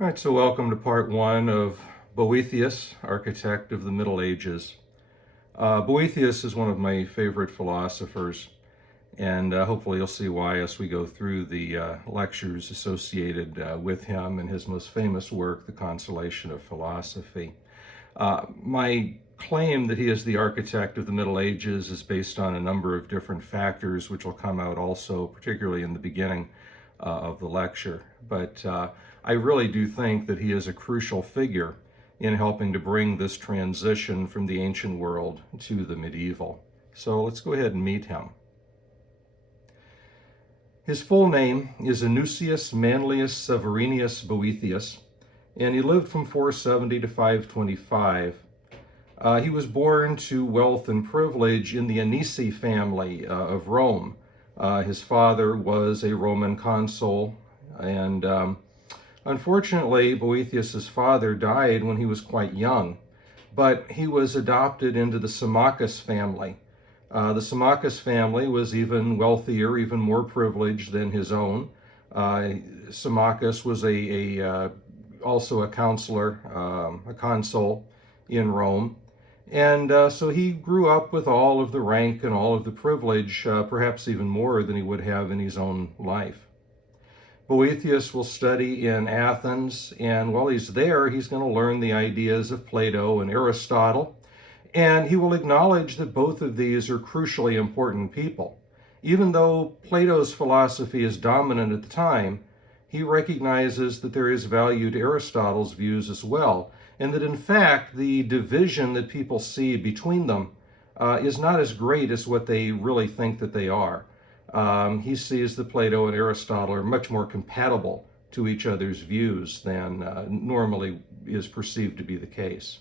All right, so welcome to part one of Boethius, architect of the Middle Ages. Boethius is one of my favorite philosophers, and hopefully you'll see why as we go through the lectures associated with him and his most famous work, The Consolation of Philosophy. My claim that he is the architect of the Middle Ages is based on a number of different factors, which will come out also, particularly in the beginning of the lecture. But I really do think that he is a crucial figure in helping to bring this transition from the ancient world to the medieval. So let's go ahead and meet him. His full name is Anusius Manlius Severinius Boethius, and he lived from 470 to 525. He was born to wealth and privilege in the Anisi family of Rome. His father was a Roman consul, and unfortunately, Boethius's father died when he was quite young, but he was adopted into the Symmachus family. The Symmachus family was even wealthier, even more privileged than his own. Symmachus was also a counselor, a consul in Rome. And so he grew up with all of the rank and all of the privilege, perhaps even more than he would have in his own life. Boethius will study in Athens, and while he's there, he's going to learn the ideas of Plato and Aristotle, and he will acknowledge that both of these are crucially important people. Even though Plato's philosophy is dominant at the time, he recognizes that there is value to Aristotle's views as well, and that in fact the division that people see between them is not as great as what they really think that they are. He sees that Plato and Aristotle are much more compatible to each other's views than normally is perceived to be the case.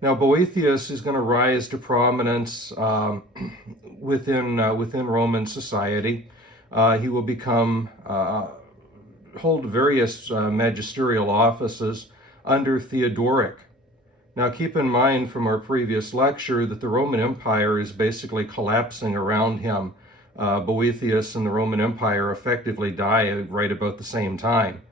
Now, Boethius is going to rise to prominence within Roman society. He will hold various magisterial offices under Theodoric. Now, keep in mind from our previous lecture that the Roman Empire is basically collapsing around him. Boethius and the Roman Empire effectively die right about the same time.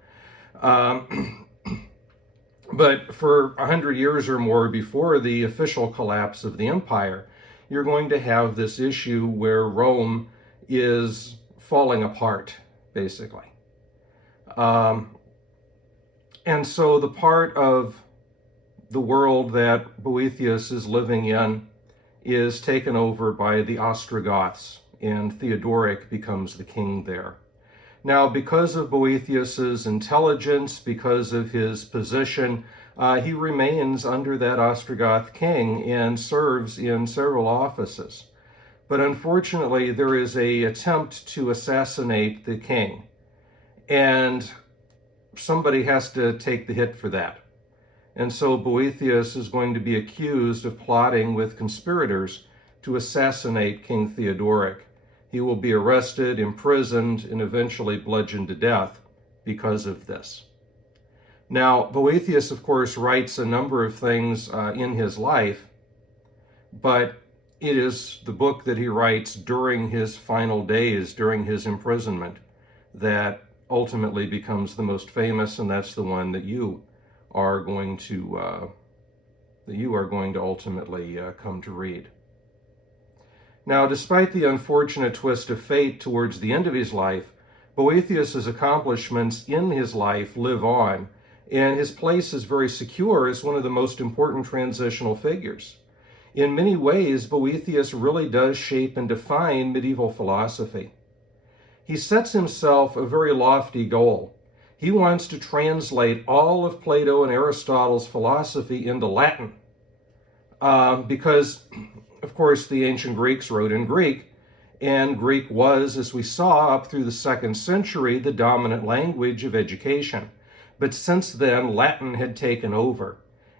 But for 100 years or more before the official collapse of the empire, you're going to have this issue where Rome is falling apart, basically. And so the part of the world that Boethius is living in is taken over by the Ostrogoths, and Theodoric becomes the king there. Now, because of Boethius's intelligence, because of his position, he remains under that Ostrogoth king and serves in several offices. But unfortunately, there is an attempt to assassinate the king, and somebody has to take the hit for that. And so Boethius is going to be accused of plotting with conspirators to assassinate King Theodoric. He will be arrested, imprisoned, and eventually bludgeoned to death because of this. Now, Boethius, of course, writes a number of things in his life, but it is the book that he writes during his final days, during his imprisonment, that ultimately becomes the most famous, and that's the one that you are going to ultimately come to read. Now, despite the unfortunate twist of fate towards the end of his life, Boethius's accomplishments in his life live on, and his place is very secure as one of the most important transitional figures. In many ways, Boethius really does shape and define medieval philosophy. He sets himself a very lofty goal. He wants to translate all of Plato and Aristotle's philosophy into Latin, because of course, the ancient Greeks wrote in Greek, and Greek was, as we saw, up through the 2nd century, the dominant language of education. But since then, Latin had taken over,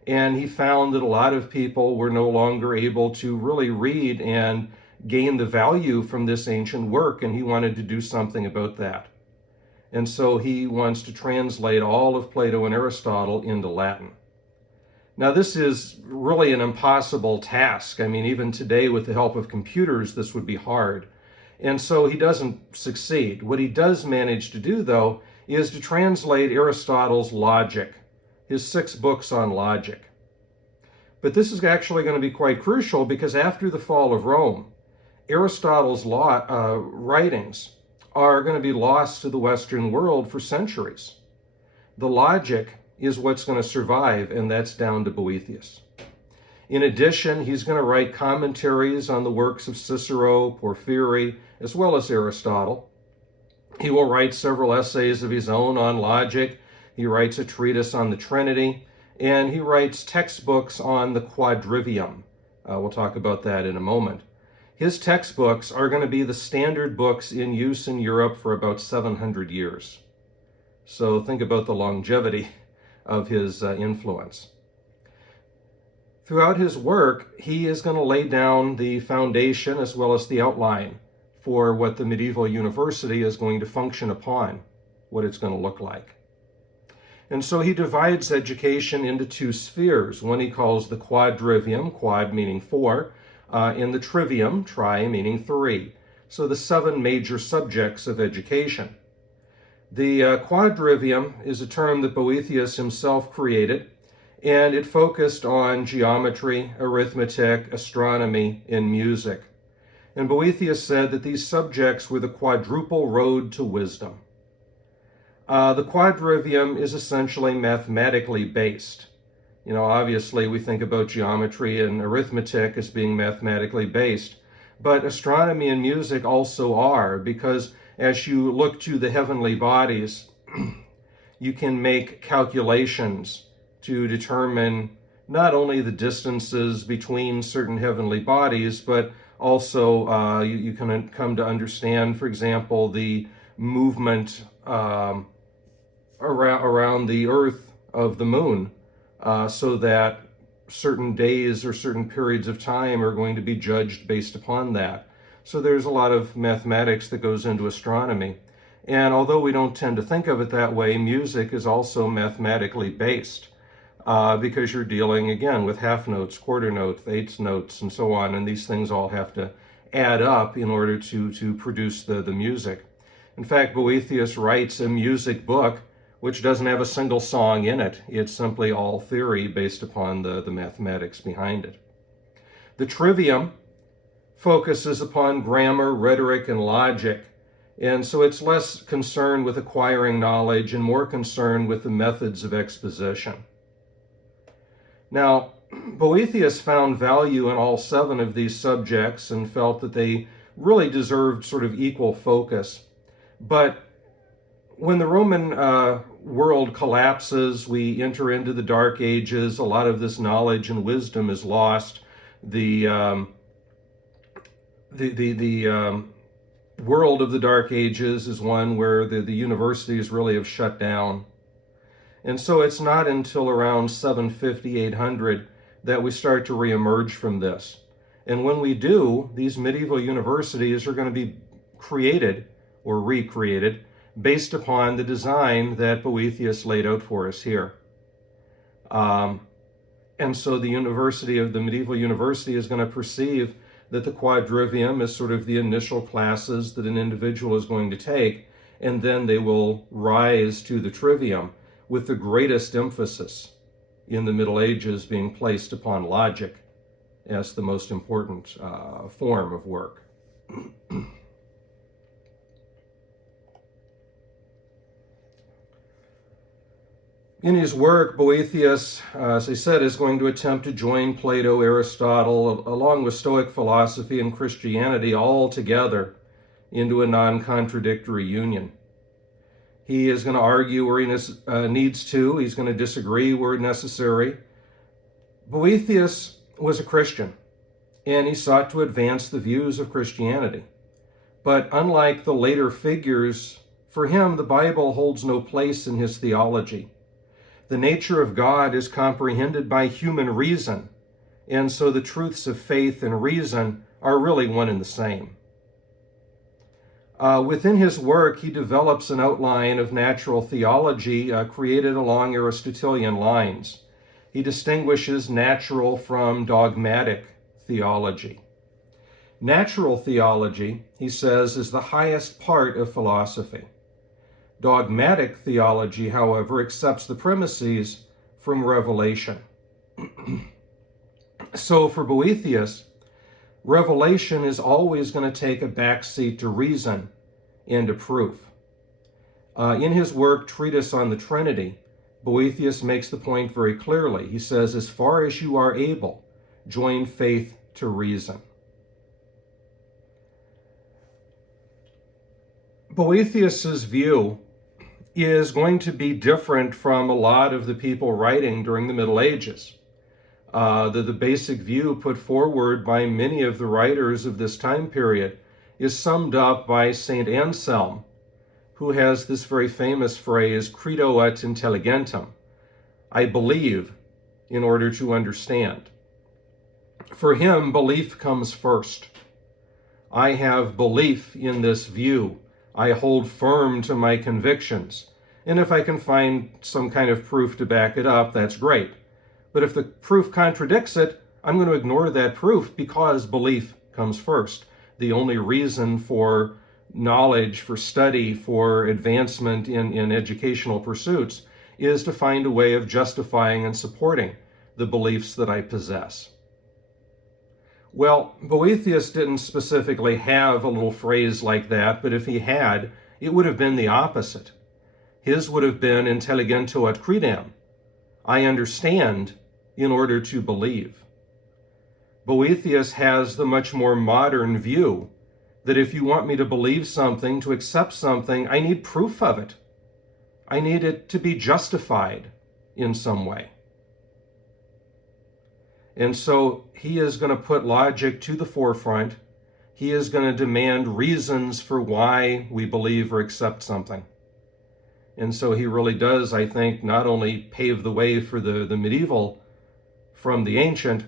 and he found that a lot of people were no longer able to really read and gain the value from this ancient work, and he wanted to do something about that. And so he wants to translate all of Plato and Aristotle into Latin. Now, this is really an impossible task. I mean, even today, with the help of computers, this would be hard. And so he doesn't succeed. What he does manage to do, though, is to translate Aristotle's logic, his 6 books on logic. But this is actually going to be quite crucial because after the fall of Rome, Aristotle's writings are going to be lost to the Western world for centuries. The logic is what's going to survive, and that's down to Boethius. In addition, he's going to write commentaries on the works of Cicero, Porphyry, as well as Aristotle. He will write several essays of his own on logic. He writes a treatise on the Trinity, and he writes textbooks on the quadrivium. We'll talk about that in a moment. His textbooks are going to be the standard books in use in Europe for about 700 years. So think about the longevity of his influence. Throughout his work, he is going to lay down the foundation as well as the outline for what the medieval university is going to function upon, what it's going to look like. And so he divides education into 2 spheres. One he calls the quadrivium, quad meaning 4, and the trivium, tri meaning 3. So the 7 major subjects of education. The quadrivium is a term that Boethius himself created, and it focused on geometry, arithmetic, astronomy, and music. And Boethius said that these subjects were the quadruple road to wisdom. The quadrivium is essentially mathematically based. You know, obviously we think about geometry and arithmetic as being mathematically based, but astronomy and music also are, because as you look to the heavenly bodies, you can make calculations to determine not only the distances between certain heavenly bodies, but also you can come to understand, for example, the movement around the Earth of the moon, so that certain days or certain periods of time are going to be judged based upon that. So there's a lot of mathematics that goes into astronomy. And although we don't tend to think of it that way, music is also mathematically based, because you're dealing, again, with half notes, quarter notes, eighths notes, and so on, and these things all have to add up in order to produce the music. In fact, Boethius writes a music book which doesn't have a single song in it. It's simply all theory based upon the mathematics behind it. The trivium focuses upon grammar, rhetoric, and logic, and so it's less concerned with acquiring knowledge and more concerned with the methods of exposition. Now, Boethius found value in all 7 of these subjects and felt that they really deserved sort of equal focus. But when the Roman world collapses, we enter into the Dark Ages, a lot of this knowledge and wisdom is lost. The world of the Dark Ages is one where the universities really have shut down. And so it's not until around 750, 800 that we start to reemerge from this. And when we do, these medieval universities are going to be created or recreated based upon the design that Boethius laid out for us here. And so the medieval university is going to perceive that the quadrivium is sort of the initial classes that an individual is going to take, and then they will rise to the trivium, with the greatest emphasis in the Middle Ages being placed upon logic as the most important form of work. In his work, Boethius, as I said, is going to attempt to join Plato, Aristotle, along with Stoic philosophy and Christianity all together into a non-contradictory union. He is going to argue where he needs to. He's going to disagree where necessary. Boethius was a Christian, and he sought to advance the views of Christianity. But unlike the later figures, for him, the Bible holds no place in his theology. The nature of God is comprehended by human reason, and so the truths of faith and reason are really one and the same. Within his work, he develops an outline of natural theology created along Aristotelian lines. He distinguishes natural from dogmatic theology. Natural theology, he says, is the highest part of philosophy. Dogmatic theology, however, accepts the premises from revelation. So for Boethius, revelation is always going to take a backseat to reason and to proof. In his work, Treatise on the Trinity, Boethius makes the point very clearly. He says, as far as you are able, join faith to reason. Boethius's view is going to be different from a lot of the people writing during the Middle Ages. The basic view put forward by many of the writers of this time period is summed up by St. Anselm, who has this very famous phrase, credo et intelligentem, I believe in order to understand. For him, belief comes first. I have belief in this view. I hold firm to my convictions. And if I can find some kind of proof to back it up, that's great. But if the proof contradicts it, I'm going to ignore that proof because belief comes first. The only reason for knowledge, for study, for advancement in educational pursuits is to find a way of justifying and supporting the beliefs that I possess. Well, Boethius didn't specifically have a little phrase like that, but if he had, it would have been the opposite. His would have been intelligento et credam. I understand in order to believe. Boethius has the much more modern view that if you want me to believe something, to accept something, I need proof of it. I need it to be justified in some way. And so he is going to put logic to the forefront. He is going to demand reasons for why we believe or accept something. And so he really does, I think, not only pave the way for the medieval from the ancient,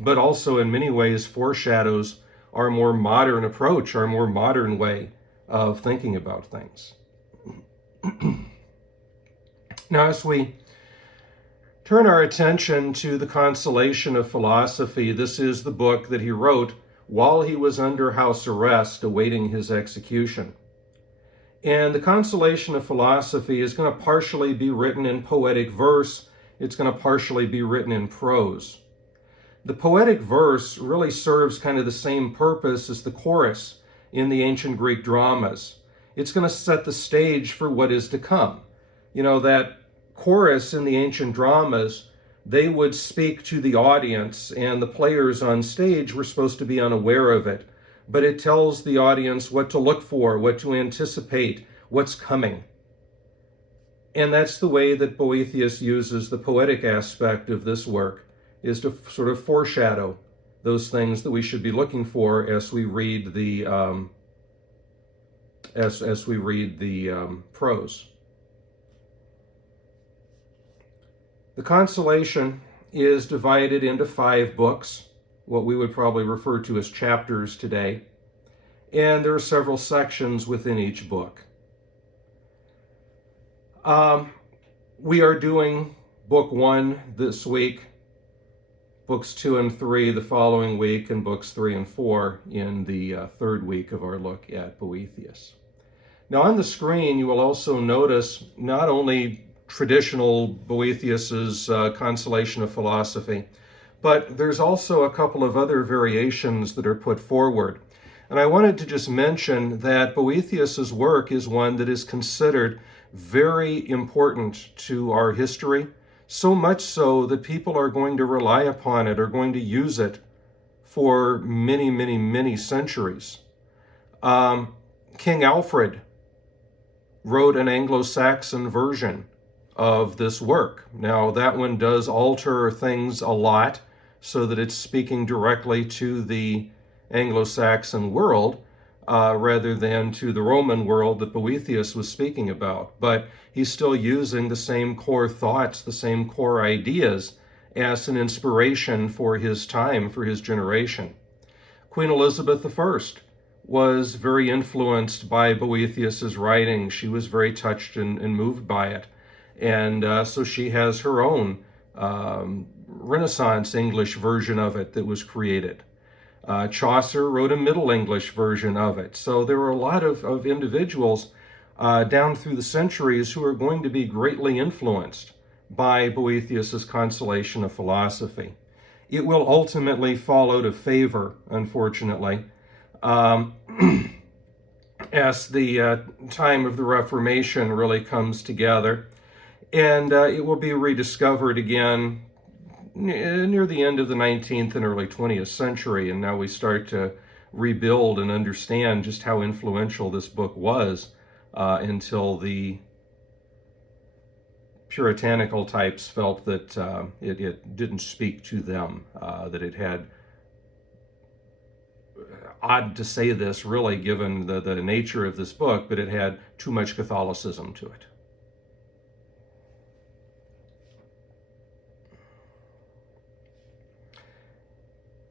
but also in many ways foreshadows our more modern approach, our more modern way of thinking about things. Now, as we turn our attention to the Consolation of Philosophy, this is the book that he wrote while he was under house arrest awaiting his execution. And the Consolation of Philosophy is going to partially be written in poetic verse. It's going to partially be written in prose. The poetic verse really serves kind of the same purpose as the chorus in the ancient Greek dramas. It's going to set the stage for what is to come. You know, that chorus in the ancient dramas, they would speak to the audience, and the players on stage were supposed to be unaware of it. But it tells the audience what to look for, what to anticipate, what's coming. And that's the way that Boethius uses the poetic aspect of this work, is to sort of foreshadow those things that we should be looking for as we read the prose. The Consolation is divided into 5 books, what we would probably refer to as chapters today, and there are several sections within each book. We are doing book 1 this week, books 2 and 3 the following week, and books 3 and 4 in the third week of our look at Boethius. Now on the screen you will also notice not only traditional Boethius's Consolation of Philosophy, but there's also a couple of other variations that are put forward. And I wanted to just mention that Boethius's work is one that is considered very important to our history, so much so that people are going to rely upon it, are going to use it for many, many, many centuries. King Alfred wrote an Anglo-Saxon version of this work. Now, that one does alter things a lot so that it's speaking directly to the Anglo-Saxon world rather than to the Roman world that Boethius was speaking about. But he's still using the same core thoughts, the same core ideas as an inspiration for his time, for his generation. Queen Elizabeth I was very influenced by Boethius's writing. She was very touched and moved by it. And so she has her own Renaissance English version of it that was created. Chaucer wrote a Middle English version of it. So there were a lot of individuals down through the centuries who are going to be greatly influenced by Boethius's Consolation of Philosophy. It will ultimately fall out of favor, unfortunately, as the time of the Reformation really comes together. And it will be rediscovered again near the end of the 19th and early 20th century. And now we start to rebuild and understand just how influential this book was until the puritanical types felt that it didn't speak to them, that it had, odd to say this really given the nature of this book, but it had too much Catholicism to it.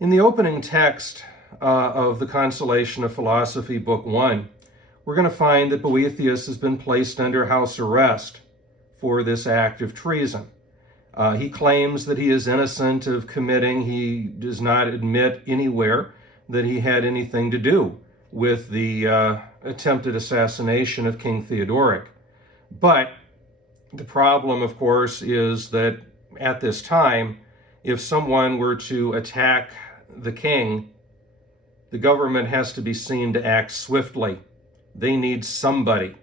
In the opening text of the Consolation of Philosophy, Book 1, we're going to find that Boethius has been placed under house arrest for this act of treason. He claims that he is innocent of committing. He does not admit anywhere that he had anything to do with the attempted assassination of King Theodoric. But the problem, of course, is that at this time, if someone were to attack the king, the government has to be seen to act swiftly. They need somebody.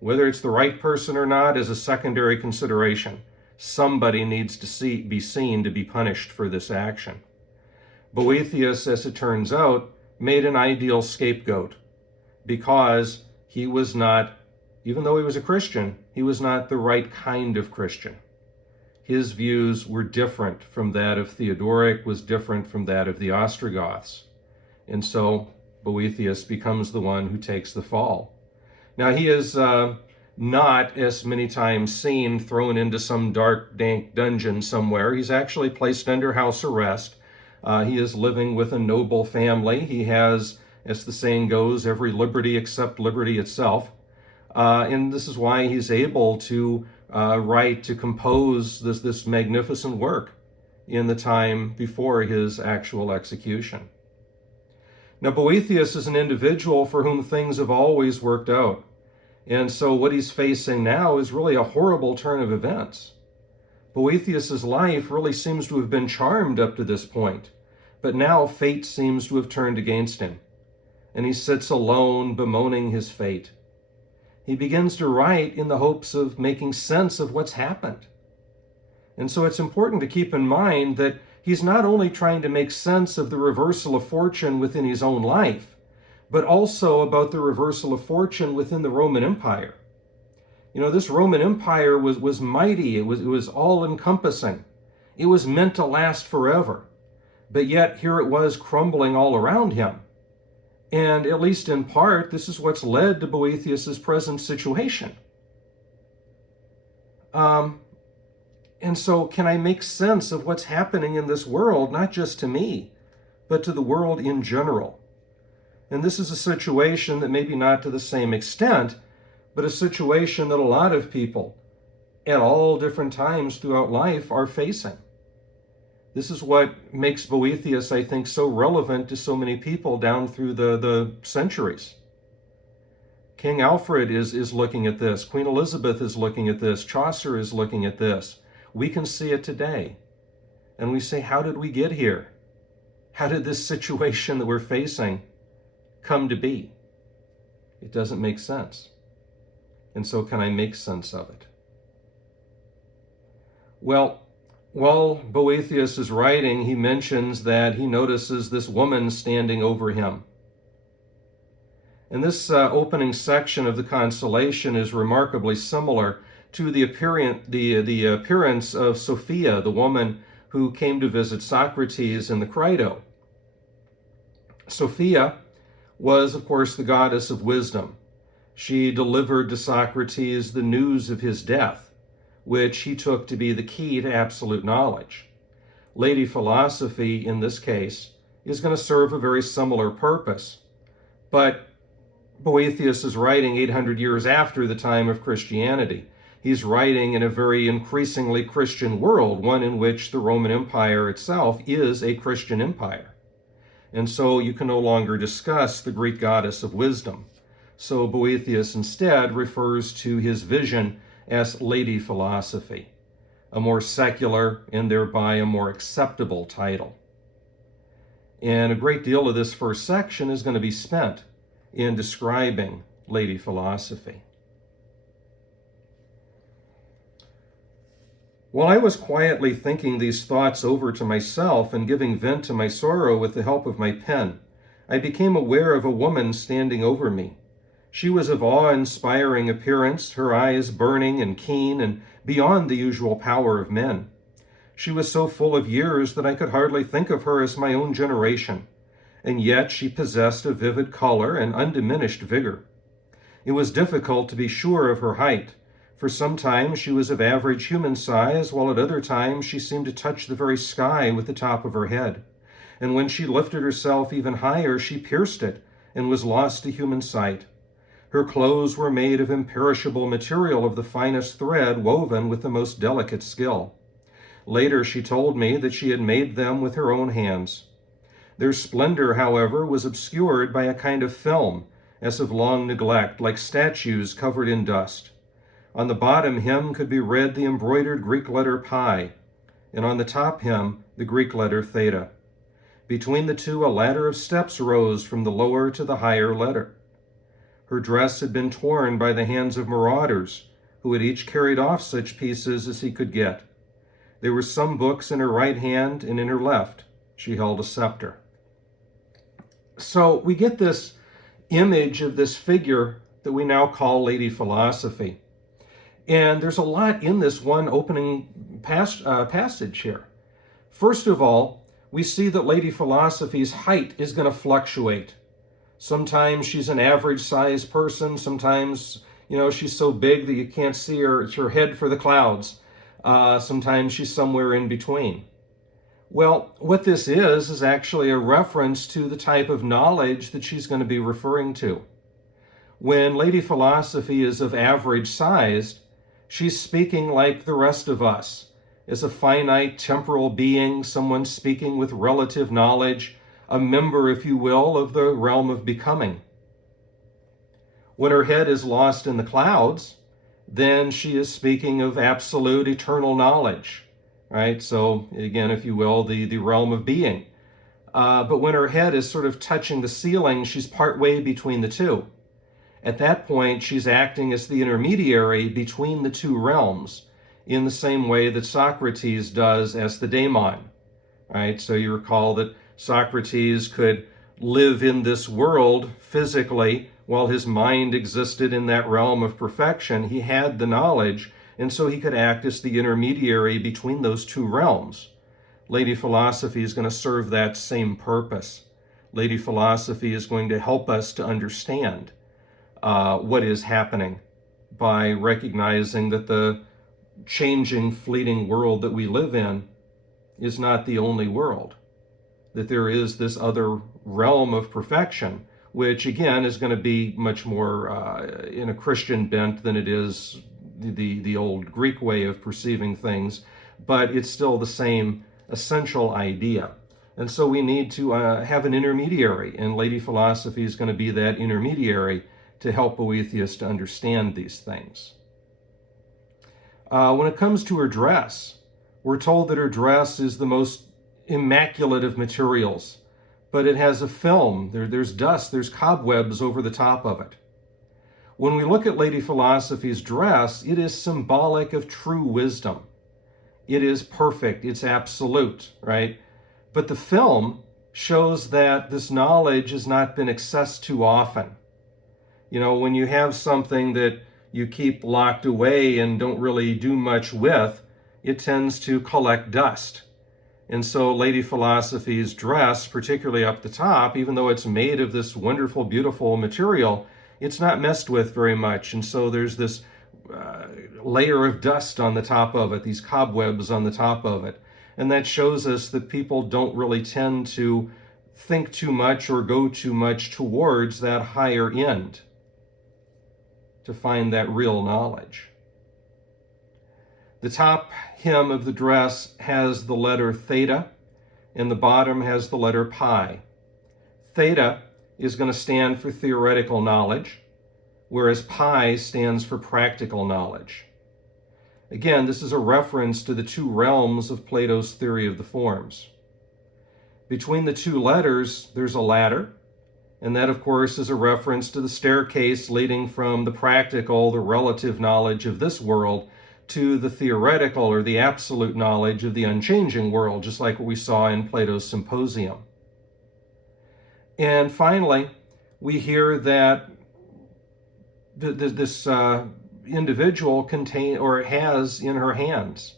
Whether it's the right person or not is a secondary consideration. Somebody needs to be seen to be punished for this action. Boethius, as it turns out, made an ideal scapegoat because he was not, even though he was a Christian, he was not the right kind of Christian. His views were different from that of Theodoric, was different from that of the Ostrogoths. And so Boethius becomes the one who takes the fall. Now, he is not, as many times seen, thrown into some dark, dank dungeon somewhere. He's actually placed under house arrest. He is living with a noble family. He has, as the saying goes, every liberty except liberty itself. And this is why he's able to write, to compose this magnificent work in the time before his actual execution. Now, Boethius is an individual for whom things have always worked out. And so what he's facing now is really a horrible turn of events. Boethius's life really seems to have been charmed up to this point, but now fate seems to have turned against him, and he sits alone, bemoaning his fate. He begins to write in the hopes of making sense of what's happened. And so it's important to keep in mind that he's not only trying to make sense of the reversal of fortune within his own life, but also about the reversal of fortune within the Roman Empire. You know, this Roman Empire was mighty. It was all-encompassing. It was meant to last forever. But yet here it was crumbling all around him. And at least in part, this is what's led to Boethius's present situation. And so can I make sense of what's happening in this world, not just to me, but to the world in general? And this is a situation that maybe not to the same extent, but a situation that a lot of people at all different times throughout life are facing. This is what makes Boethius, I think, so relevant to so many people down through the centuries. King Alfred is looking at this. Queen Elizabeth is looking at this. Chaucer is looking at this. We can see it today. And we say, how did we get here? How did this situation that we're facing come to be? It doesn't make sense. And so can I make sense of it? Well, while Boethius is writing, he mentions that he notices this woman standing over him. And this opening section of the Consolation is remarkably similar to the appearance of Sophia, the woman who came to visit Socrates in the Crito. Sophia was, of course, the goddess of wisdom. She delivered to Socrates the news of his death, which he took to be the key to absolute knowledge. Lady Philosophy, in this case, is going to serve a very similar purpose. But Boethius is writing 800 years after the time of Christianity. He's writing in a very increasingly Christian world, one in which the Roman Empire itself is a Christian empire. And so you can no longer discuss the Greek goddess of wisdom. So Boethius instead refers to his vision as Lady Philosophy, a more secular and thereby a more acceptable title. And a great deal of this first section is going to be spent in describing Lady Philosophy. While I was quietly thinking these thoughts over to myself and giving vent to my sorrow with the help of my pen, I became aware of a woman standing over me. She was of awe-inspiring appearance, her eyes burning and keen and beyond the usual power of men. She was so full of years that I could hardly think of her as my own generation, and yet she possessed a vivid color and undiminished vigor. It was difficult to be sure of her height, for sometimes she was of average human size, while at other times she seemed to touch the very sky with the top of her head. And when she lifted herself even higher, she pierced it and was lost to human sight. Her clothes were made of imperishable material of the finest thread, woven with the most delicate skill. Later she told me that she had made them with her own hands. Their splendor, however, was obscured by a kind of film, as of long neglect, like statues covered in dust. On the bottom hem could be read the embroidered Greek letter pi, and on the top hem the Greek letter theta. Between the two a ladder of steps rose from the lower to the higher letter. Her dress had been torn by the hands of marauders, who had each carried off such pieces as he could get. There were some books in her right hand, and in her left she held a scepter. So we get this image of this figure that we now call Lady Philosophy. And there's a lot in this one opening passage here. First of all, we see that Lady Philosophy's height is going to fluctuate. Sometimes she's an average-sized person. Sometimes, she's so big that you can't see her. It's her head for the clouds. Sometimes she's somewhere in between. Well, what this is actually a reference to the type of knowledge that she's going to be referring to. When Lady Philosophy is of average size, she's speaking like the rest of us, as a finite temporal being, someone speaking with relative knowledge, a member, if you will, of the realm of becoming. When her head is lost in the clouds, then she is speaking of absolute eternal knowledge, right? So again, if you will, the realm of being. But when her head is sort of touching the ceiling, she's partway between the two. At that point, she's acting as the intermediary between the two realms, in the same way that Socrates does as the daemon, right? So you recall that Socrates could live in this world physically while his mind existed in that realm of perfection. He had the knowledge, and so he could act as the intermediary between those two realms. Lady Philosophy is going to serve that same purpose. Lady Philosophy is going to help us to understand what is happening by recognizing that the changing, fleeting world that we live in is not the only world, that there is this other realm of perfection, which again is going to be much more in a Christian bent than it is the old Greek way of perceiving things, but it's still the same essential idea. And so we need to have an intermediary, and Lady Philosophy is going to be that intermediary to help Boethius to understand these things. When it comes to her dress, we're told that her dress is the most immaculate of materials, but it has a film. There's dust, there's cobwebs over the top of it. When we look at Lady Philosophy's dress, it is symbolic of true wisdom. It is perfect, it's absolute, right? But the film shows that this knowledge has not been accessed too often. When you have something that you keep locked away and don't really do much with, it tends to collect dust. And so Lady Philosophy's dress, particularly up the top, even though it's made of this wonderful, beautiful material, it's not messed with very much. And so there's this layer of dust on the top of it, these cobwebs on the top of it. And that shows us that people don't really tend to think too much or go too much towards that higher end to find that real knowledge. The top hem of the dress has the letter theta, and the bottom has the letter pi. Theta is going to stand for theoretical knowledge, whereas pi stands for practical knowledge. Again, this is a reference to the two realms of Plato's theory of the forms. Between the two letters, there's a ladder, and that, of course, is a reference to the staircase leading from the practical, the relative knowledge of this world, to the theoretical or the absolute knowledge of the unchanging world, just like what we saw in Plato's Symposium. And finally, we hear that this individual has in her hands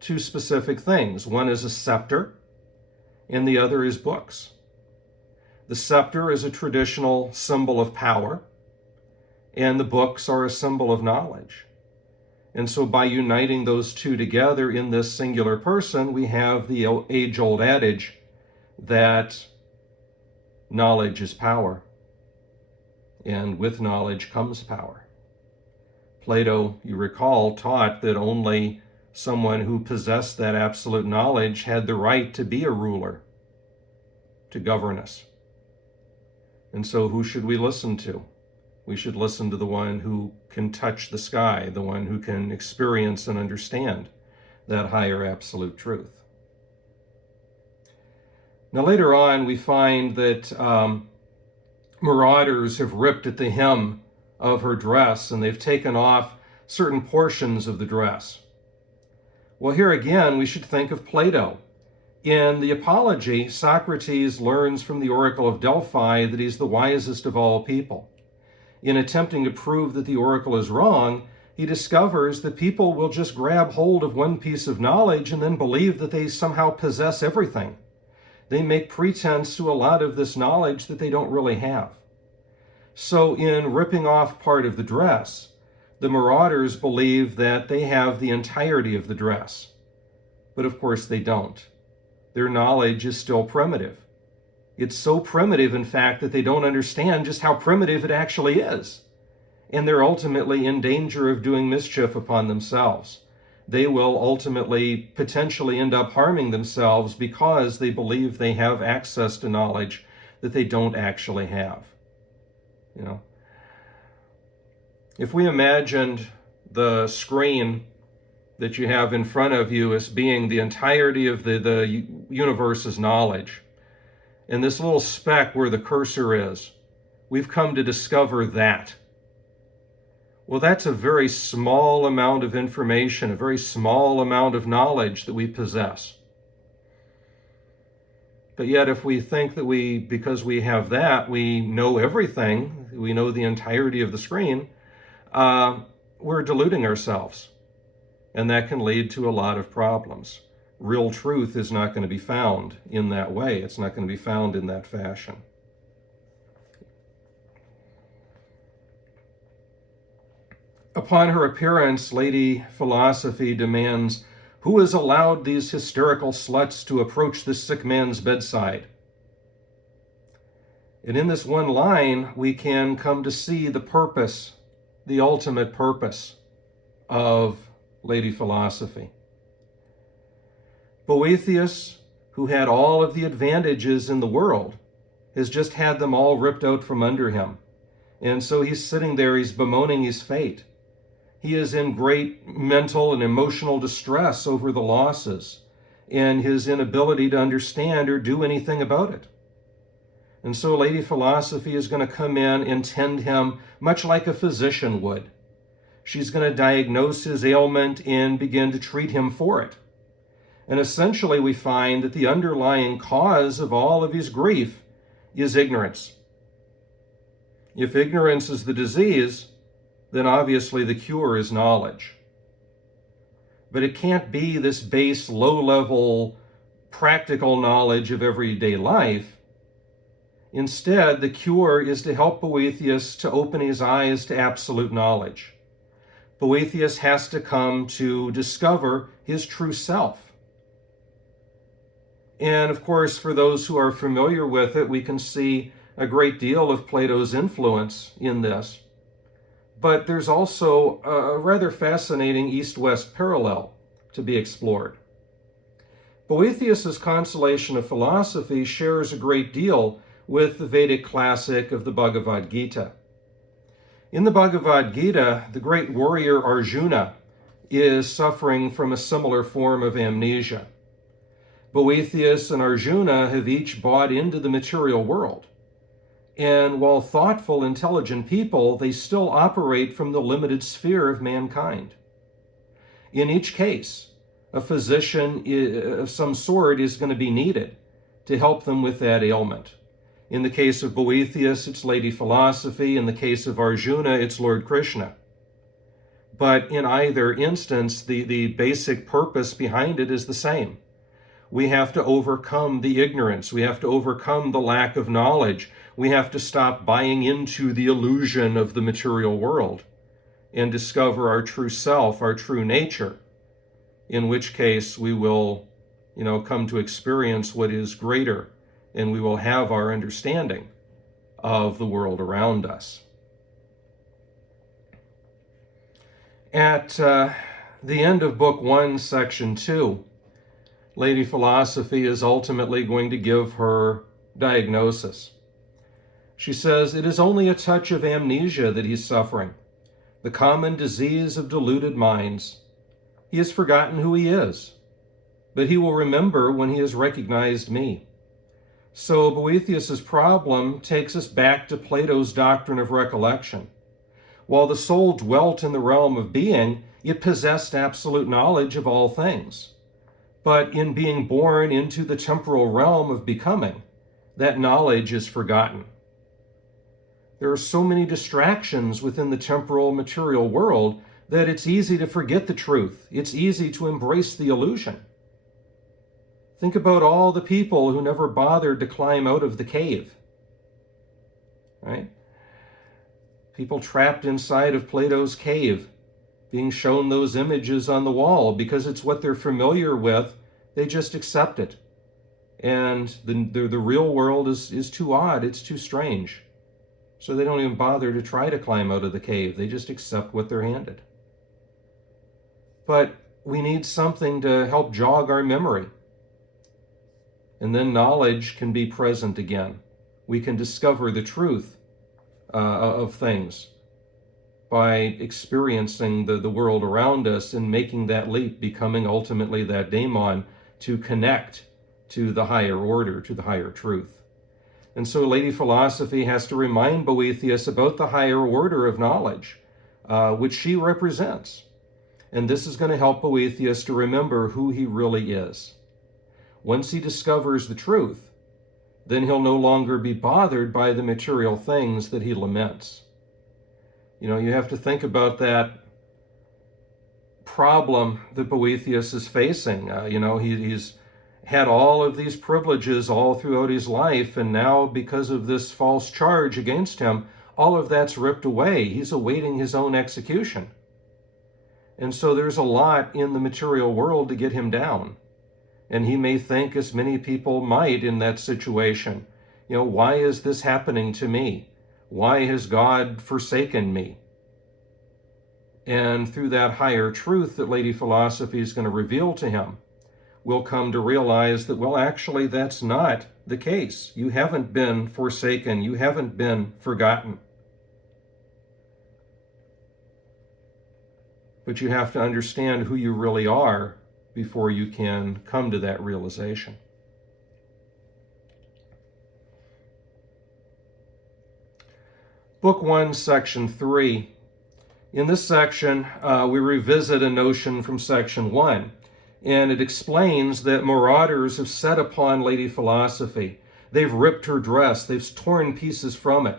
two specific things. One is a scepter, and the other is books. The scepter is a traditional symbol of power, and the books are a symbol of knowledge. And so by uniting those two together in this singular person, we have the age-old adage that knowledge is power, and with knowledge comes power. Plato, you recall, taught that only someone who possessed that absolute knowledge had the right to be a ruler, to govern us. And so who should we listen to? We should listen to the one who can touch the sky, the one who can experience and understand that higher absolute truth. Now later on, we find that marauders have ripped at the hem of her dress, and they've taken off certain portions of the dress. Well, here again, we should think of Plato. In the Apology, Socrates learns from the Oracle of Delphi that he's the wisest of all people. In attempting to prove that the oracle is wrong, he discovers that people will just grab hold of one piece of knowledge and then believe that they somehow possess everything. They make pretense to a lot of this knowledge that they don't really have. So in ripping off part of the dress, the marauders believe that they have the entirety of the dress. But of course they don't. Their knowledge is still primitive. It's so primitive, in fact, that they don't understand just how primitive it actually is. And they're ultimately in danger of doing mischief upon themselves. They will ultimately potentially end up harming themselves because they believe they have access to knowledge that they don't actually have. You know, if we imagined the screen that you have in front of you as being the entirety of the universe's knowledge, and this little speck where the cursor is, we've come to discover that. Well, that's a very small amount of information, a very small amount of knowledge that we possess. But yet if we think that because we have that, we know everything, we know the entirety of the screen, we're deluding ourselves. And that can lead to a lot of problems. Real truth is not going to be found in that way. It's not going to be found in that fashion. Upon her appearance, Lady Philosophy demands, "Who has allowed these hysterical sluts to approach this sick man's bedside?" And in this one line, we can come to see the purpose, the ultimate purpose of Lady Philosophy. Boethius, who had all of the advantages in the world, has just had them all ripped out from under him. And so he's sitting there, he's bemoaning his fate. He is in great mental and emotional distress over the losses and his inability to understand or do anything about it. And so Lady Philosophy is going to come in and tend him much like a physician would. She's going to diagnose his ailment and begin to treat him for it. And essentially we find that the underlying cause of all of his grief is ignorance. If ignorance is the disease, then obviously the cure is knowledge. But it can't be this base, low-level, practical knowledge of everyday life. Instead, the cure is to help Boethius to open his eyes to absolute knowledge. Boethius has to come to discover his true self. And of course, for those who are familiar with it, we can see a great deal of Plato's influence in this. But there's also a rather fascinating east-west parallel to be explored. Boethius's Consolation of Philosophy shares a great deal with the Vedic classic of the Bhagavad Gita. In the Bhagavad Gita, the great warrior Arjuna is suffering from a similar form of amnesia. Boethius and Arjuna have each bought into the material world. And while thoughtful, intelligent people, they still operate from the limited sphere of mankind. In each case, a physician of some sort is going to be needed to help them with that ailment. In the case of Boethius, it's Lady Philosophy. In the case of Arjuna, it's Lord Krishna. But in either instance, the basic purpose behind it is the same. We have to overcome the ignorance. We have to overcome the lack of knowledge. We have to stop buying into the illusion of the material world and discover our true self, our true nature, in which case we will, come to experience what is greater, and we will have our understanding of the world around us. At the end of Book 1, Section 2, Lady Philosophy is ultimately going to give her diagnosis. She says, "It is only a touch of amnesia that he's suffering, the common disease of deluded minds. He has forgotten who he is, but he will remember when he has recognized me." So Boethius's problem takes us back to Plato's doctrine of recollection. While the soul dwelt in the realm of being, it possessed absolute knowledge of all things. But in being born into the temporal realm of becoming, that knowledge is forgotten. There are so many distractions within the temporal material world that it's easy to forget the truth. It's easy to embrace the illusion. Think about all the people who never bothered to climb out of the cave, right? People trapped inside of Plato's cave, being shown those images on the wall because it's what they're familiar with. They just accept it. And the real world is too odd, it's too strange. So they don't even bother to try to climb out of the cave. They just accept what they're handed. But we need something to help jog our memory. And then knowledge can be present again. We can discover the truth of things by experiencing the world around us and making that leap, becoming ultimately that daemon to connect to the higher order, to the higher truth. And so Lady Philosophy has to remind Boethius about the higher order of knowledge, which she represents. And this is going to help Boethius to remember who he really is. Once he discovers the truth, then he'll no longer be bothered by the material things that he laments. You have to think about that problem that Boethius is facing. He's had all of these privileges all throughout his life, and now because of this false charge against him, all of that's ripped away. He's awaiting his own execution. And so there's a lot in the material world to get him down. And he may think, as many people might in that situation, why is this happening to me? Why has God forsaken me? And through that higher truth that Lady Philosophy is going to reveal to him, we'll come to realize that, well, actually, that's not the case. You haven't been forsaken. You haven't been forgotten. But you have to understand who you really are before you can come to that realization. Book 1, Section 3. In this section, we revisit a notion from Section 1, and it explains that marauders have set upon Lady Philosophy. They've ripped her dress, they've torn pieces from it.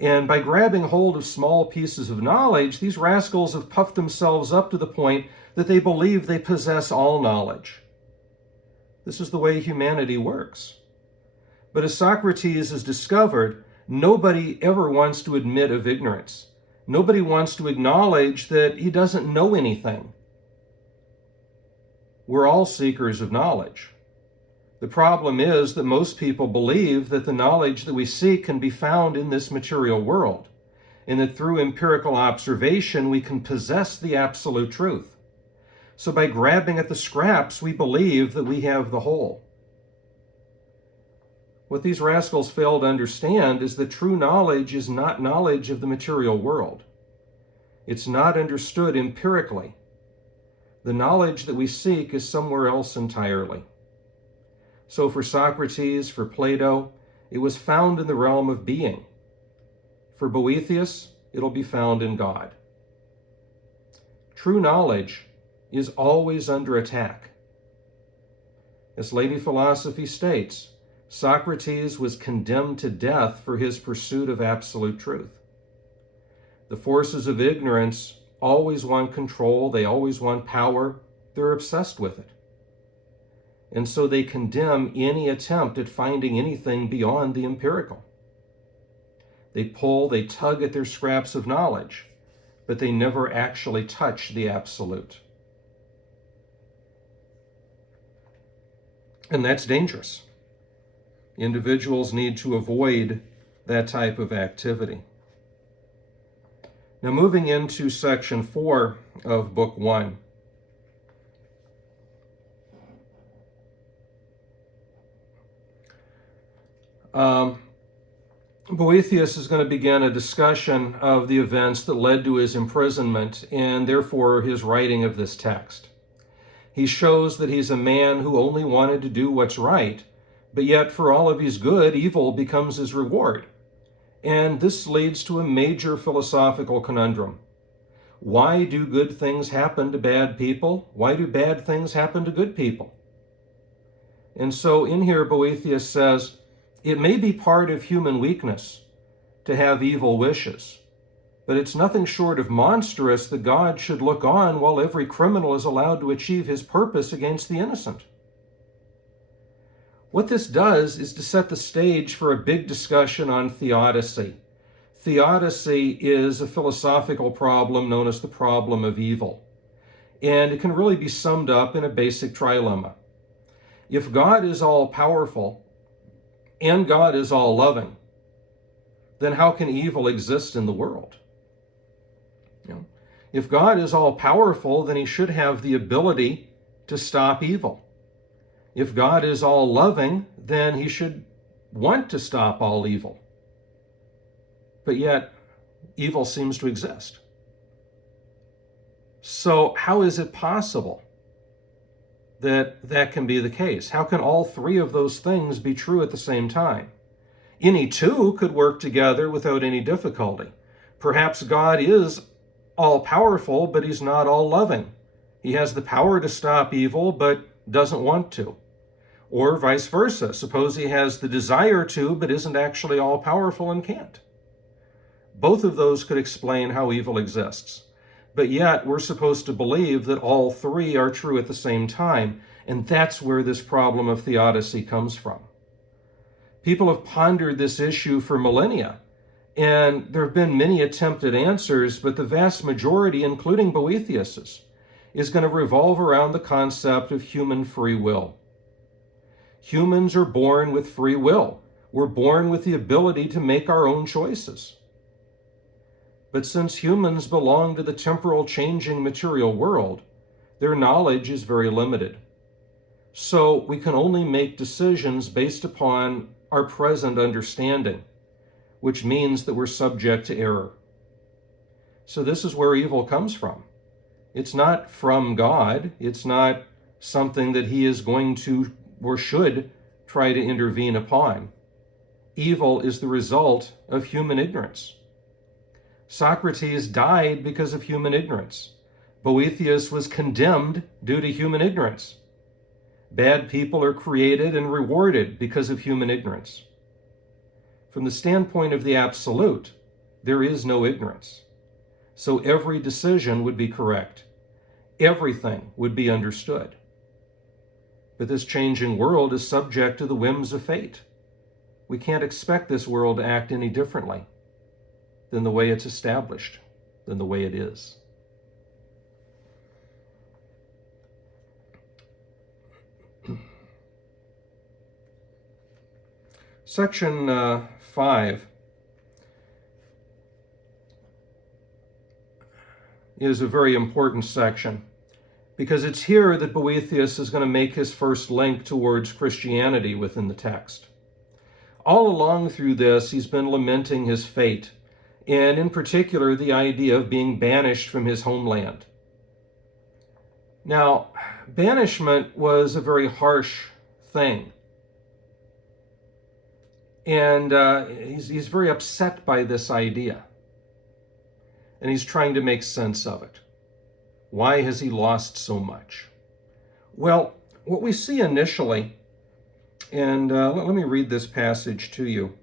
And by grabbing hold of small pieces of knowledge, these rascals have puffed themselves up to the point that they believe they possess all knowledge. This is the way humanity works. But as Socrates has discovered, nobody ever wants to admit of ignorance. Nobody wants to acknowledge that he doesn't know anything. We're all seekers of knowledge. The problem is that most people believe that the knowledge that we seek can be found in this material world, and that through empirical observation we can possess the absolute truth. So by grabbing at the scraps, we believe that we have the whole. What these rascals fail to understand is that true knowledge is not knowledge of the material world. It's not understood empirically. The knowledge that we seek is somewhere else entirely. So for Socrates, for Plato, it was found in the realm of being. For Boethius, it'll be found in God. True knowledge is always under attack. As Lady Philosophy states, Socrates was condemned to death for his pursuit of absolute truth. The forces of ignorance always want control, they always want power, they're obsessed with it. And so they condemn any attempt at finding anything beyond the empirical. They pull, they tug at their scraps of knowledge, but they never actually touch the absolute. And that's dangerous. Individuals need to avoid that type of activity. Now, moving into section 4 of book 1. Boethius is going to begin a discussion of the events that led to his imprisonment and therefore his writing of this text. He shows that he's a man who only wanted to do what's right, but yet for all of his good, evil becomes his reward. And this leads to a major philosophical conundrum. Why do good things happen to bad people? Why do bad things happen to good people? And so in here, Boethius says, it may be part of human weakness to have evil wishes, but it's nothing short of monstrous that God should look on while every criminal is allowed to achieve his purpose against the innocent. What this does is to set the stage for a big discussion on theodicy. Theodicy is a philosophical problem known as the problem of evil, and it can really be summed up in a basic trilemma. If God is all-powerful and God is all-loving, then how can evil exist in the world? If God is all-powerful, then he should have the ability to stop evil. If God is all-loving, then he should want to stop all evil. But yet, evil seems to exist. So how is it possible that that can be the case? How can all three of those things be true at the same time? Any two could work together without any difficulty. Perhaps God is all-powerful, but he's not all-loving. He has the power to stop evil, but doesn't want to. Or vice versa. Suppose he has the desire to, but isn't actually all-powerful and can't. Both of those could explain how evil exists. But yet, we're supposed to believe that all three are true at the same time, and that's where this problem of theodicy comes from. People have pondered this issue for millennia, and there have been many attempted answers, but the vast majority, including Boethius's, is going to revolve around the concept of human free will. Humans are born with free will. We're born with the ability to make our own choices. But since humans belong to the temporal changing material world, their knowledge is very limited. So we can only make decisions based upon our present understanding, which means that we're subject to error. So this is where evil comes from. It's not from God. It's not something that he is going to or should try to intervene upon. Evil is the result of human ignorance. Socrates died because of human ignorance. Boethius was condemned due to human ignorance. Bad people are created and rewarded because of human ignorance. From the standpoint of the absolute, there is no ignorance. So every decision would be correct. Everything would be understood. But this changing world is subject to the whims of fate. We can't expect this world to act any differently than the way it's established, than the way it is. Section 5 is a very important section because it's here that Boethius is going to make his first link towards Christianity within the text. all along through this, he's been lamenting his fate, and in particular, the idea of being banished from his homeland. Now, banishment was a very harsh thing. And he's very upset by this idea. And he's trying to make sense of it. Why has he lost so much? Well, what we see initially, and let me read this passage to you.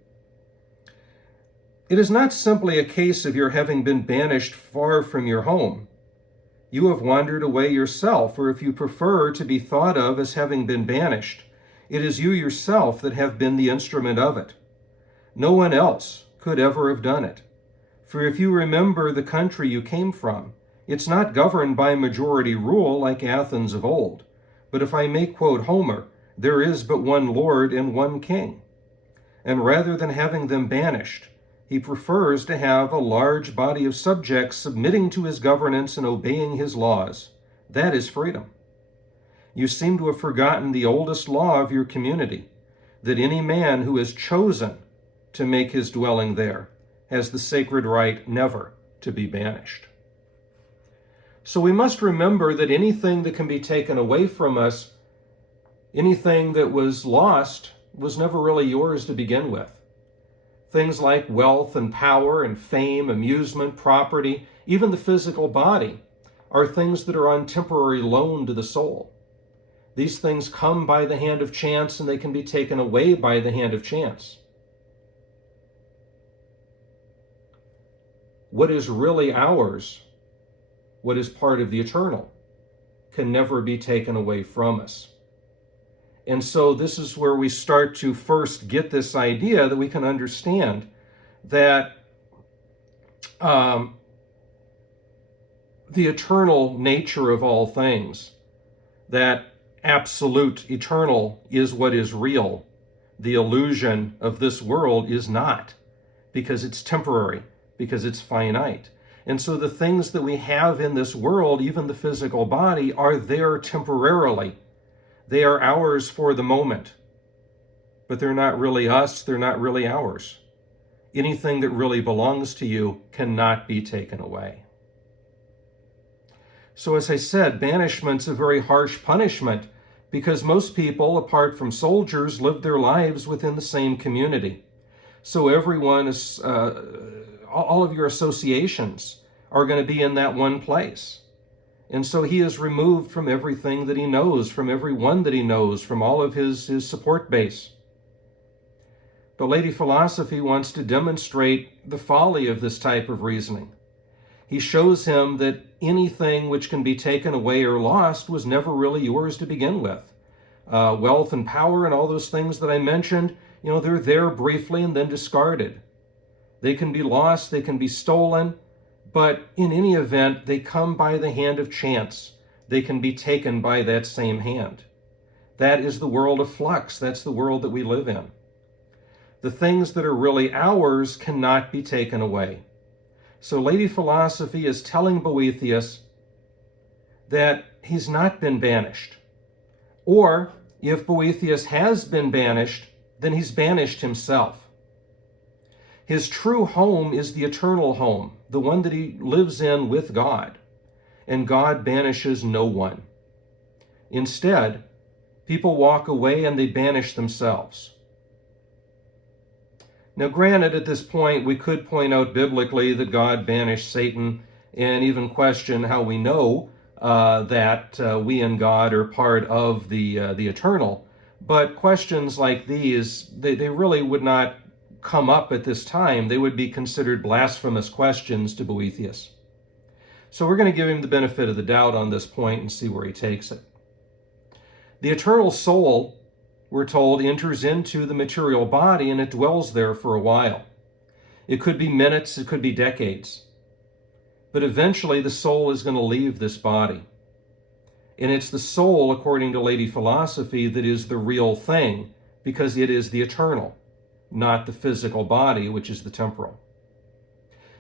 It is not simply a case of your having been banished far from your home. You have wandered away yourself, or if you prefer to be thought of as having been banished, it is you yourself that have been the instrument of it. No one else could ever have done it. For if you remember the country you came from, it's not governed by majority rule like Athens of old. But if I may quote Homer, there is but one Lord and one king. And rather than having them banished, he prefers to have a large body of subjects submitting to his governance and obeying his laws. That is freedom. You seem to have forgotten the oldest law of your community, that any man who has chosen to make his dwelling there has the sacred right never to be banished. So we must remember that anything that can be taken away from us, anything that was lost, was never really yours to begin with. Things like wealth and power and fame, amusement, property, even the physical body, are things that are on temporary loan to the soul. These things come by the hand of chance, and they can be taken away by the hand of chance. What is really ours, what is part of the eternal, can never be taken away from us. And so this is where we start to first get this idea that we can understand that the eternal nature of all things, that absolute eternal is what is real. The illusion of this world is not, because it's temporary, because it's finite. And so the things that we have in this world, even the physical body, are there temporarily. They are ours for the moment, but they're not really us, they're not really ours. Anything that really belongs to you cannot be taken away. So as I said, banishment's a very harsh punishment because most people, apart from soldiers, live their lives within the same community. So everyone is, all of your associations are going to be in that one place. And so he is removed from everything that he knows, from everyone that he knows, from all of his support base. But Lady Philosophy wants to demonstrate the folly of this type of reasoning. He shows him that anything which can be taken away or lost was never really yours to begin with. Wealth and power and all those things that I mentioned, they're there briefly and then discarded. They can be lost, they can be stolen, but in any event, they come by the hand of chance. They can be taken by that same hand. That is the world of flux. That's the world that we live in. The things that are really ours cannot be taken away. So Lady Philosophy is telling Boethius that he's not been banished. Or if Boethius has been banished, then he's banished himself. His true home is the eternal home, the one that he lives in with God. And God banishes no one. Instead, people walk away and they banish themselves. Now, granted, at this point, we could point out biblically that God banished Satan and even question how we know that we and God are part of the eternal. But questions like these, they really would not come up at this time. They would be considered blasphemous questions to Boethius. So we're going to give him the benefit of the doubt on this point and see where he takes it. The eternal soul, we're told, enters into the material body and it dwells there for a while. It could be minutes, it could be decades. But eventually the soul is going to leave this body. And it's the soul, according to Lady Philosophy, that is the real thing, because it is the eternal, not the physical body, which is the temporal.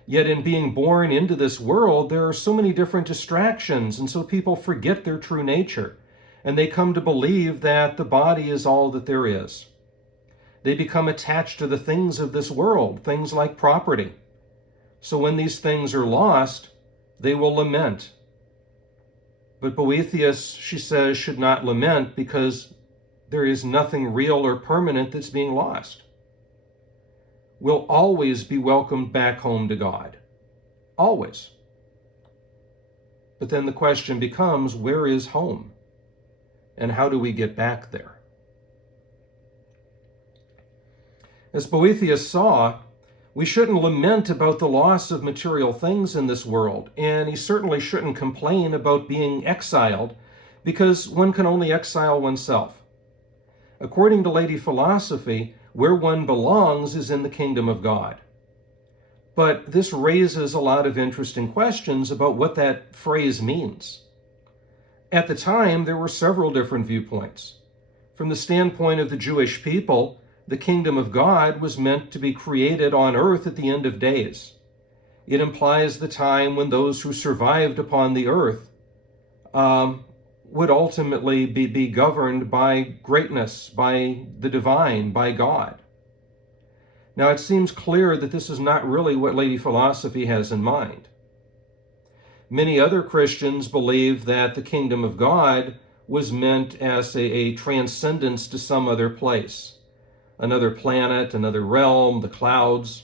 Yet in being born into this world, there are so many different distractions, and so people forget their true nature, and they come to believe that the body is all that there is. They become attached to the things of this world, things like property. So when these things are lost, they will lament. But Boethius, she says, should not lament because there is nothing real or permanent that's being lost. We'll always be welcomed back home to God. Always. But then the question becomes, where is home? And how do we get back there? As Boethius saw, we shouldn't lament about the loss of material things in this world, and he certainly shouldn't complain about being exiled, because one can only exile oneself. According to Lady Philosophy, where one belongs is in the kingdom of God. But this raises a lot of interesting questions about what that phrase means. At the time, there were several different viewpoints. From the standpoint of the Jewish people, the kingdom of God was meant to be created on earth at the end of days. It implies the time when those who survived upon the earth would ultimately be governed by greatness, by the divine, by God. Now, it seems clear that this is not really what Lady Philosophy has in mind. Many other Christians believe that the kingdom of God was meant as a transcendence to some other place, another planet, another realm, the clouds.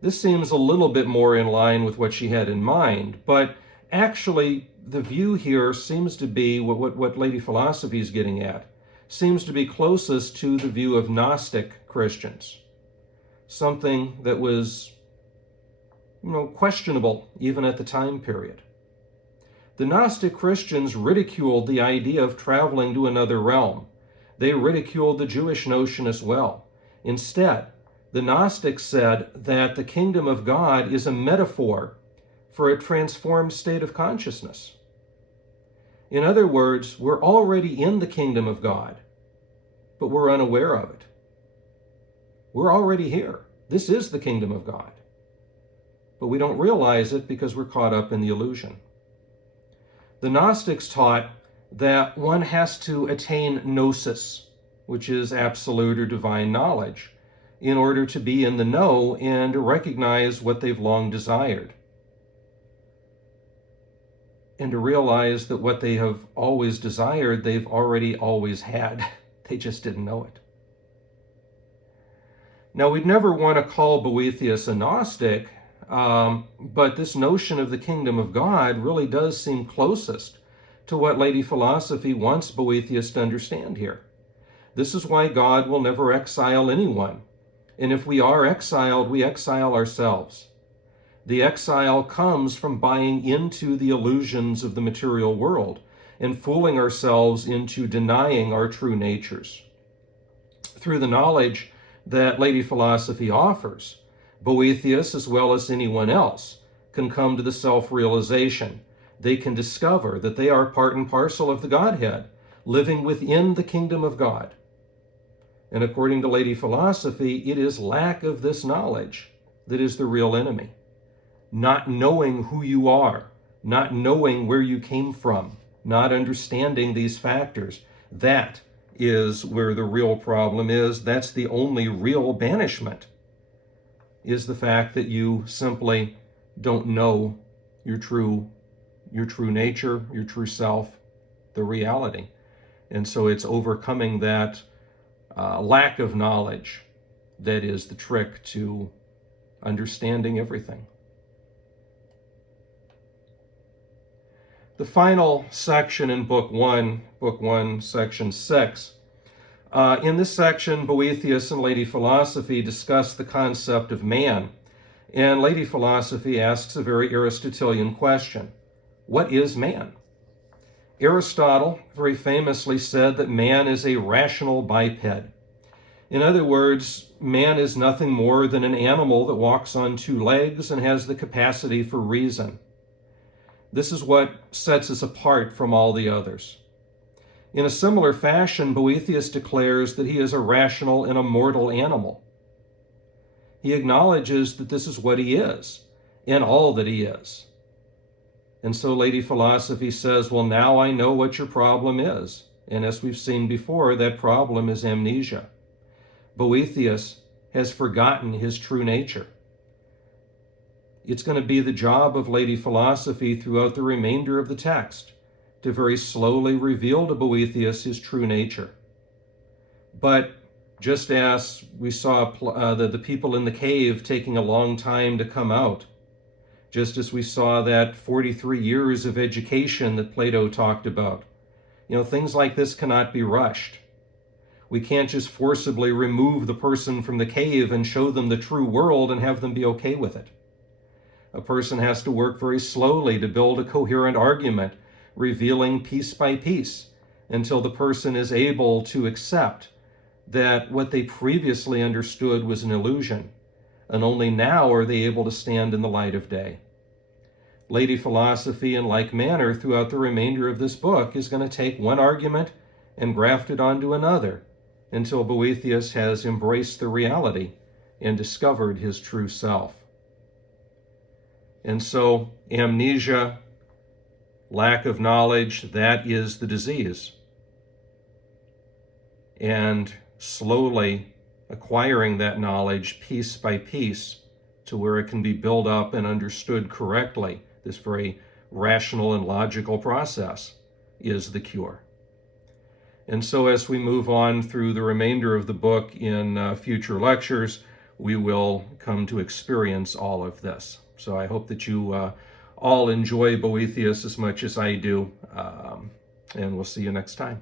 This seems a little bit more in line with what she had in mind, but actually the view here seems to be what Lady Philosophy is getting at, seems to be closest to the view of Gnostic Christians. Something that was, questionable even at the time period. The Gnostic Christians ridiculed the idea of traveling to another realm. They ridiculed the Jewish notion as well. Instead, the Gnostics said that the kingdom of God is a metaphor for a transformed state of consciousness. In other words, we're already in the kingdom of God, but we're unaware of it. We're already here. This is the kingdom of God. But we don't realize it because we're caught up in the illusion. The Gnostics taught that one has to attain gnosis, which is absolute or divine knowledge, in order to be in the know and to recognize what they've long desired. And to realize that what they have always desired, they've already always had. They just didn't know it. Now, we'd never want to call Boethius a Gnostic, but this notion of the kingdom of God really does seem closest to what Lady Philosophy wants Boethius to understand here. This is why God will never exile anyone. And if we are exiled, we exile ourselves. The exile comes from buying into the illusions of the material world and fooling ourselves into denying our true natures. Through the knowledge that Lady Philosophy offers, Boethius, as well as anyone else, can come to the self-realization. They can discover that they are part and parcel of the Godhead, living within the kingdom of God. And according to Lady Philosophy, it is lack of this knowledge that is the real enemy. Not knowing who you are, not knowing where you came from, not understanding these factors, that is where the real problem is. That's the only real banishment, is the fact that you simply don't know your true nature, your true self, the reality. And so it's overcoming that lack of knowledge that is the trick to understanding everything. The final section in Book 1, Section 6. In this section, Boethius and Lady Philosophy discuss the concept of man. And Lady Philosophy asks a very Aristotelian question. What is man? Aristotle very famously said that man is a rational biped. In other words, man is nothing more than an animal that walks on two legs and has the capacity for reason. This is what sets us apart from all the others. In a similar fashion, Boethius declares that he is a rational and immortal animal. He acknowledges that this is what he is, and all that he is. And so Lady Philosophy says, well, now I know what your problem is. And as we've seen before, that problem is amnesia. Boethius has forgotten his true nature. It's going to be the job of Lady Philosophy throughout the remainder of the text to very slowly reveal to Boethius his true nature. But just as we saw the people in the cave taking a long time to come out, just as we saw that 43 years of education that Plato talked about, things like this cannot be rushed. We can't just forcibly remove the person from the cave and show them the true world and have them be okay with it. A person has to work very slowly to build a coherent argument, revealing piece by piece, until the person is able to accept that what they previously understood was an illusion, and only now are they able to stand in the light of day. Lady Philosophy, in like manner, throughout the remainder of this book, is going to take one argument and graft it onto another, until Boethius has embraced the reality and discovered his true self. And so, amnesia, lack of knowledge, that is the disease. And slowly acquiring that knowledge piece by piece to where it can be built up and understood correctly, this very rational and logical process, is the cure. And so as we move on through the remainder of the book in future lectures, we will come to experience all of this. So I hope that you all enjoy Boethius as much as I do, and we'll see you next time.